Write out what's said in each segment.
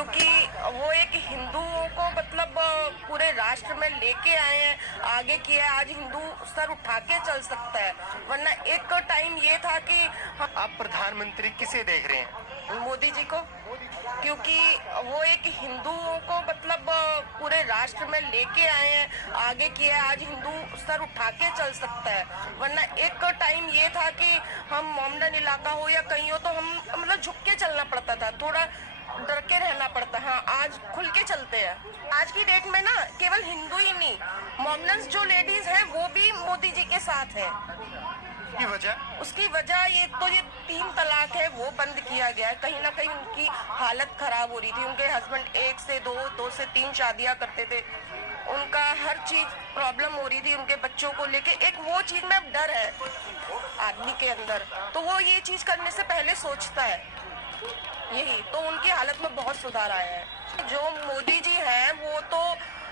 क्योंकि वो एक हिंदुओं को मतलब पूरे राष्ट्र में लेके आए हैं, आगे किया है। आज हिंदू सर उठा के चल सकता है, वरना एक टाइम ये था कि आप प्रधानमंत्री किसे देख रहे हैं? मोदी जी को, क्योंकि वो एक हिंदुओं को मतलब पूरे राष्ट्र में लेके आए हैं, आगे किया है। आज हिंदू सर उठा के चल सकता है, वरना एक टाइम ये था कि हम मोमडन इलाका हो या कहीं हो तो हम मतलब झुक के चलना पड़ता था, थोड़ा डर के रहना पड़ता। हाँ, आज खुल के चलते हैं। आज की डेट में ना केवल हिंदू ही नहीं, मोमडन्स जो लेडीज हैं वो भी मोदी जी के साथ हैं। उसकी वजह ये 3 तलाक है, वो बंद किया गया है। कहीं ना कहीं उनकी हालत खराब हो रही थी। उनके हस्बैंड 1 से 2, 2 से 3 शादियां करते थे। उनका हर चीज प्रॉब्लम हो रही थी उनके बच्चों को लेके। एक वो चीज में डर है आदमी के अंदर, तो वो ये चीज करने से पहले सोचता है। यही तो उनकी हालत में बहुत सुधार आया है। जो मोदी जी हैं वो तो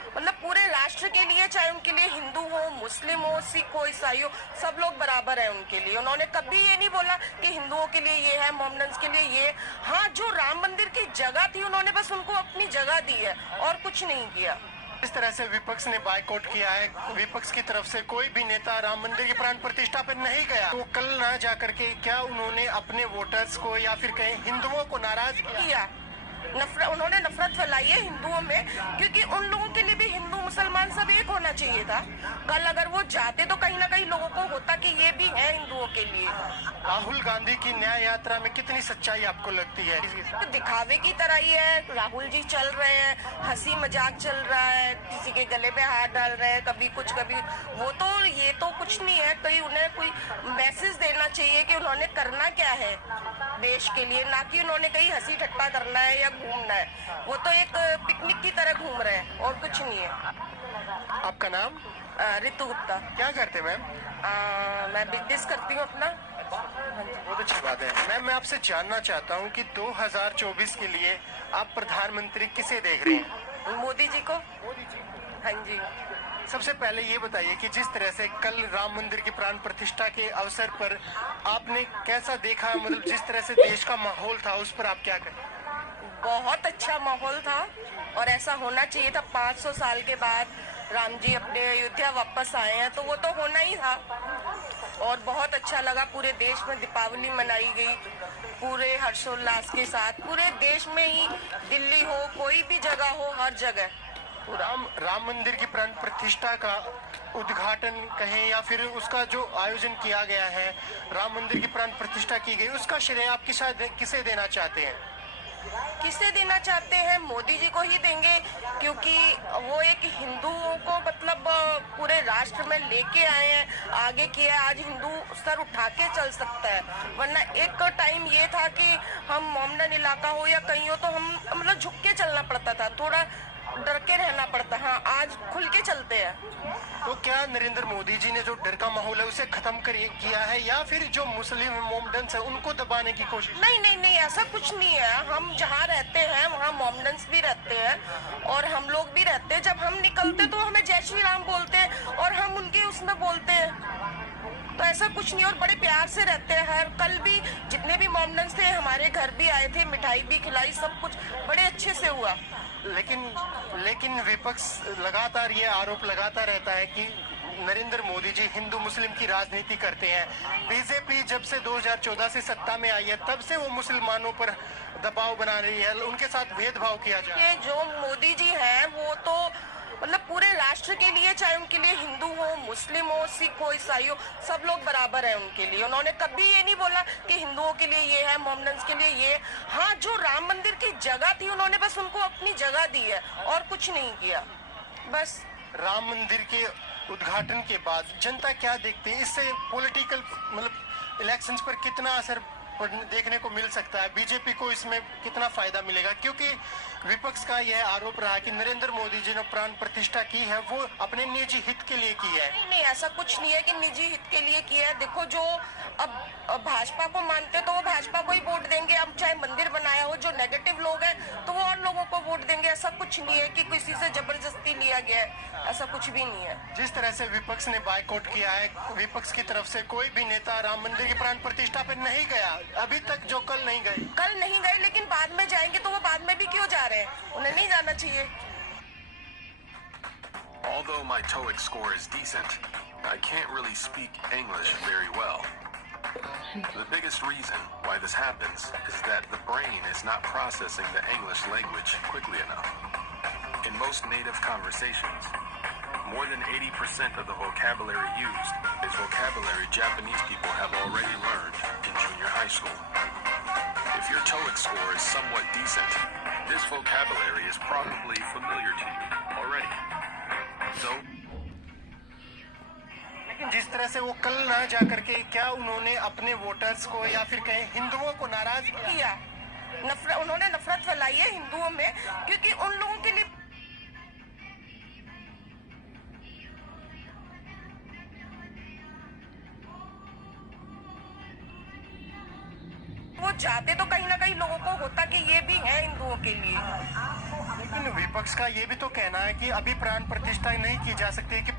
मतलब पूरे राष्ट्र के लिए, चाहे उनके लिए हिंदू हो, मुस्लिम हो, सिख हो, ईसाई हो, सब लोग बराबर हैं उनके लिए। उन्होंने कभी ये नहीं बोला कि हिंदुओं के लिए ये है, मोमडन्स के लिए ये। हाँ, जो राम मंदिर की जगह थी उन्होंने बस उनको अपनी जगह दी है और कुछ नहीं किया। इस तरह से विपक्ष ने बायकॉट किया है, विपक्ष की तरफ से कोई भी नेता राम मंदिर की प्राण प्रतिष्ठा पर नहीं गया, तो कल ना जाकर के क्या उन्होंने अपने वोटर्स को या फिर कहीं हिंदुओं को नाराज किया? उन्होंने नफरत फैलाई है हिंदुओं में, क्योंकि उन लोगों के लिए भी हिंदू मुसलमान सब एक होना चाहिए था। कल अगर वो जाते तो कहीं ना कहीं लोगों को होता कि ये भी है हिंदुओं के लिए। राहुल गांधी की न्याय यात्रा में कितनी सच्चाई आपको लगती है? तो दिखावे की तरह ही है। राहुल जी चल रहे हैं, हंसी मजाक चल रहा है, किसी के गले पे हाथ डाल रहे हैं, कभी कुछ कभी वो। तो ये तो कुछ नहीं है। कहीं उन्हें कोई मैसेज देना चाहिए कि उन्होंने करना क्या है देश के लिए, ना कि उन्होंने कहीं हंसी ठट्टा करना है या घूमना है। वो तो एक पिकनिक की तरह घूम रहे हैं और कुछ नहीं है। आपका नाम? रितु गुप्ता। क्या करते मैम? मैं बिजनेस करती हूँ अपना। बहुत अच्छी बात है मैम। मैं आपसे जानना चाहता हूँ कि 2024 के लिए आप प्रधानमंत्री किसे देख रहे हैं? मोदी जी को। हाँ जी। सबसे पहले ये बताइए कि जिस तरह से कल राम मंदिर की प्राण प्रतिष्ठा के अवसर पर आपने कैसा देखा, मतलब जिस तरह से देश का माहौल था, उस पर आप क्या कहें? बहुत अच्छा माहौल था और ऐसा होना चाहिए था। 500 साल के बाद राम जी अपने अयोध्या वापस आए हैं, तो वो तो होना ही था। और बहुत अच्छा लगा। पूरे देश में दीपावली मनाई गई पूरे हर्षोल्लास के साथ। पूरे देश में ही, दिल्ली हो, कोई भी जगह हो, हर जगह। राम मंदिर की प्राण प्रतिष्ठा का उद्घाटन कहें या फिर उसका जो आयोजन किया गया है, राम मंदिर की प्राण प्रतिष्ठा की गई, उसका श्रेय आप किसे देना चाहते हैं? किसे देना चाहते हैं? मोदी जी को ही देंगे, क्योंकि वो एक हिंदुओं को मतलब पूरे राष्ट्र में लेके आए हैं, आगे किया है। आज हिंदू सर उठा के चल सकता है, वरना एक टाइम ये था कि हम मोमडन इलाका हो या कहीं हो तो हम मतलब झुक के चलना पड़ता था, थोड़ा डर के रहना पड़ता। हाँ, आज खुल के चलते हैं। तो क्या नरेंद्र मोदी जी ने जो डर का माहौल है उसे खत्म किया है, या फिर जो मुस्लिम मोमडन्स है उनको दबाने की कोशिश? नहीं नहीं नहीं, ऐसा कुछ नहीं है। हम जहाँ रहते हैं वहाँ मोमडन्स भी रहते हैं और हम लोग भी रहते हैं। जब हम निकलते तो हमें जय श्री राम बोलते हैं और हम उनके उसमें बोलते हैं। तो ऐसा कुछ नहीं, और बड़े प्यार से रहते हैं। हर कल भी जितने भी मोमडन्स थे हमारे घर भी आए थे, मिठाई भी खिलाई, सब कुछ बड़े अच्छे से हुआ। लेकिन विपक्ष लगातार ये आरोप लगाता रहता है कि नरेंद्र मोदी जी हिंदू मुस्लिम की राजनीति करते हैं। बीजेपी जब से 2014 से सत्ता में आई है तब से वो मुसलमानों पर दबाव बना रही है, उनके साथ भेदभाव किया जा रहा है। जो मोदी जी हैं वो तो मतलब पूरे राष्ट्र के लिए, चाहे उनके लिए हिंदू हो, मुस्लिम हो, सिख हो, ईसाई हो, सब लोग बराबर हैं उनके लिए। उन्होंने कभी ये नहीं बोला कि हिंदुओं के लिए ये है, मोमडन्स के लिए ये। हाँ, जो राम मंदिर की जगह थी उन्होंने बस उनको अपनी जगह दी है और कुछ नहीं किया। बस राम मंदिर के उद्घाटन के बाद जनता क्या देखती है? इससे पॉलिटिकल मतलब इलेक्शंस पर कितना असर देखने को मिल सकता है? बीजेपी को इसमें कितना फायदा मिलेगा? क्योंकि विपक्ष का यह आरोप रहा कि नरेंद्र मोदी जी ने प्राण प्रतिष्ठा की है वो अपने निजी हित के लिए की है। नहीं, ऐसा कुछ नहीं है कि निजी हित के लिए किया है। देखो, जो अब भाजपा को मानते तो वो भाजपा को ही वोट देंगे। अब चाहे मंदिर बनाया हो, जो नेगेटिव लोग हैं तो वो और लोगों को वोट देंगे। ऐसा कुछ नहीं है कि किसी से जबरदस्ती लिया गया है, ऐसा कुछ भी नहीं है। जिस तरह से विपक्ष ने बायकॉट किया है, विपक्ष की तरफ से कोई भी नेता राम मंदिर की प्राण प्रतिष्ठा पे नहीं गया अभी तक, जो कल नहीं गए। कल नहीं गए, लेकिन बाद में जाएंगे, तो वो बाद में भी क्यों जा रहे हैं? उन्हें नहीं जाना चाहिए। Although my TOEIC score is decent, I can't really speak English very well. The biggest reason why this happens is that the brain is not processing the English language quickly enough. In most native conversations, more than 80% of the vocabulary used is vocabulary Japanese people have already learned in junior high school. If your TOEIC score is somewhat decent, this vocabulary is probably familiar to you already. So, लेकिन जिस तरह से वो कल ना जा करके, क्या उन्होंने अपने वोटर्स को या फिर कहीं हिंदुओं को नाराज किया? उन्होंने नफरत फैलाई है हिंदुओं में, क्योंकि उन लोगों के लिए वो जाते तो कहीं ना कहीं लोगों को होता कि ये भी है हिंदुओं के लिए। लेकिन विपक्ष का ये भी तो कहना है कि अभी प्राण प्रतिष्ठा नहीं की जा सकती, कि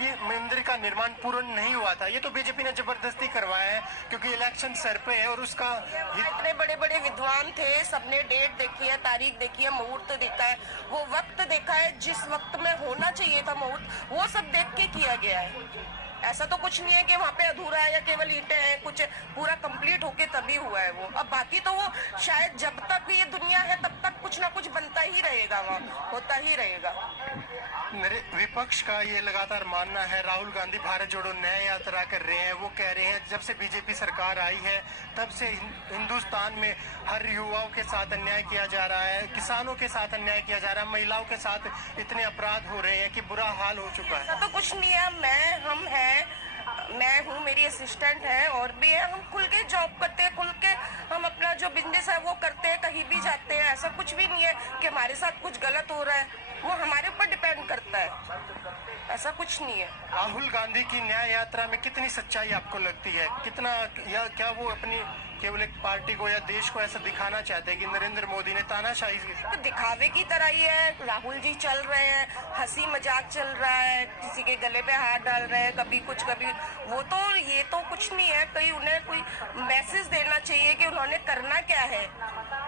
ये मंदिर का निर्माण पूर्ण नहीं हुआ था। ये तो बीजेपी ने जबरदस्ती करवाया है क्योंकि इलेक्शन सर पे है और उसका इतने बड़े बड़े विद्वान थे, सबने डेट देखी है, तारीख देखी है, मुहूर्त देखा है, वो वक्त देखा है जिस वक्त में होना चाहिए था मुहूर्त, वो सब देख के किया गया है। ऐसा तो कुछ नहीं है कि वहाँ पे अधूरा है या केवल ईंटें हैं, कुछ पूरा कंप्लीट होके तभी हुआ है वो। अब बाकी तो वो शायद जब तक ये दुनिया है तब तक कुछ ना कुछ बनता ही रहेगा, वहाँ होता ही रहेगा। विपक्ष का ये लगातार मानना है, राहुल गांधी भारत जोड़ो न्याय यात्रा कर रहे हैं। वो कह रहे हैं जब से बीजेपी सरकार आई है तब से हिंदुस्तान में हर युवाओं के साथ अन्याय किया जा रहा है, किसानों के साथ अन्याय किया जा रहा है, महिलाओं के साथ इतने अपराध हो रहे हैं कि बुरा हाल हो चुका है। ऐसा तो कुछ नहीं है। हम हैं, मैं हूँ, मेरी असिस्टेंट है और भी है। हम खुल के जॉब करते हैं, खुल के हम अपना जो बिजनेस है वो करते हैं, कहीं भी जाते हैं। ऐसा कुछ भी नहीं है कि हमारे साथ कुछ गलत हो रहा है, वो हमारे ऊपर डिपेंड करता है। ऐसा कुछ नहीं है। राहुल गांधी की न्याय यात्रा में कितनी सच्चाई आपको लगती है? कितना, या क्या वो अपनी केवल एक पार्टी को या देश को ऐसा दिखाना चाहते हैं कि नरेंद्र मोदी ने तानाशाही तो दिखावे की तरह ही है। राहुल जी चल रहे हैं, हंसी मजाक चल रहा है, किसी के गले पे हाथ डाल रहे हैं, कभी कुछ कभी वो, तो ये तो कुछ नहीं है। कहीं उन्हें कोई मैसेज देना चाहिए कि उन्होंने करना क्या है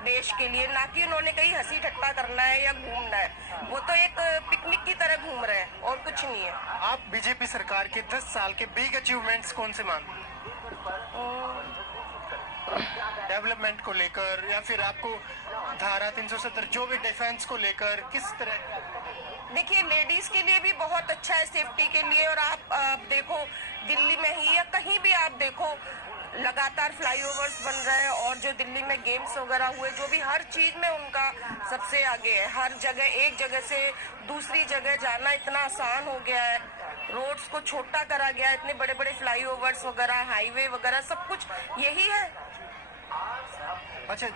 देश के लिए, ना कि उन्होंने कहीं हंसी ठट्टा करना है या घूमना है। वो तो एक पिकनिक की तरह घूम रहे हैं और कुछ नहीं है। आप बीजेपी सरकार के 10 साल के बिग अचीवमेंट्स कौन से मानते हैं? डेवलपमेंट को लेकर या फिर आपको धारा 370 जो भी डिफेंस को लेकर किस तरह? देखिए, लेडीज के लिए भी बहुत अच्छा है, सेफ्टी के लिए। और आप देखो दिल्ली में ही या कहीं भी आप देखो, लगातार फ्लाईओवर्स बन रहे हैं और जो दिल्ली में गेम्स वगैरह हुए, जो भी हर चीज में उनका सबसे आगे है। हर जगह, एक जगह से दूसरी जगह जाना इतना आसान हो गया है, रोड्स को छोटा करा गया है, इतने बड़े बड़े फ्लाईओवर्स वगैरह, हाईवे वगैरह, सब कुछ यही है। अच्छा,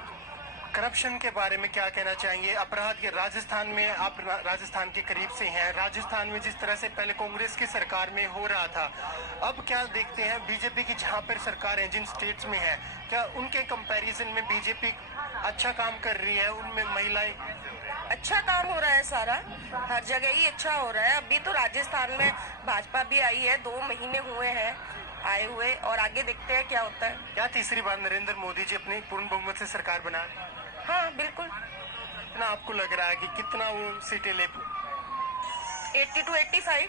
करप्शन के बारे में क्या कहना चाहेंगे? अपराध के राजस्थान में, आप राजस्थान के करीब से हैं, राजस्थान में जिस तरह से पहले कांग्रेस की सरकार में हो रहा था, अब क्या देखते हैं बीजेपी की जहां पर सरकार है, जिन स्टेट्स में है, क्या उनके कंपैरिजन में बीजेपी अच्छा काम कर रही है? उनमें महिलाएं, अच्छा काम हो रहा है, सारा हर जगह ही अच्छा हो रहा है। अभी तो राजस्थान में भाजपा भी आई है, 2 महीने हुए हैं आए हुए, और आगे देखते हैं क्या होता है। क्या तीसरी बार नरेंद्र मोदी जी अपनी पूर्ण बहुमत से सरकार बना? हाँ बिल्कुल। कितना आपको लग रहा है कि कितना वो सीटें ले? 80 to 85।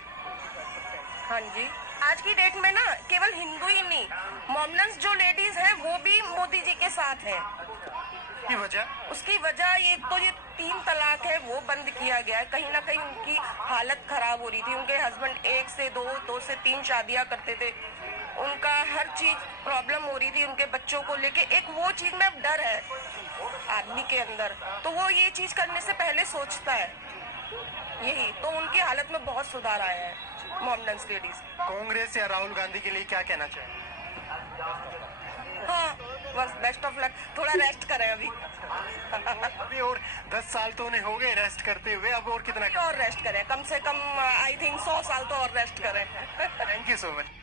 हाँ जी। आज की डेट में ना केवल हिंदू ही नहीं, मोमनन्स जो लेडीज हैं वो भी मोदी जी के साथ हैं। की वजह? उसकी वजह ये 3 तलाक है, वो बंद किया गया है। कहीं ना कहीं उनकी हालत खराब हो रही थी। उनके हस्बैंड 1 से 2, 2 से 3 शादियां करते थे। उनका हर चीज प्रॉब्लम हो रही थी, उनके बच्चों को लेके। एक वो चीज में डर है आदमी के अंदर, तो वो ये चीज करने से पहले सोचता है। यही तो उनकी हालत में बहुत सुधार आया है मोमनन्स लेडीज। कांग्रेस या राहुल गांधी के लिए क्या कहना चाहिए? हाँ, बस बेस्ट ऑफ लक, थोड़ा रेस्ट करें अभी। अभी और 10 साल तो उन्हें हो गए रेस्ट करते हुए, अब और कितना और रेस्ट करें, कम से कम आई थिंक 100 साल तो और रेस्ट करें। Thank you so much.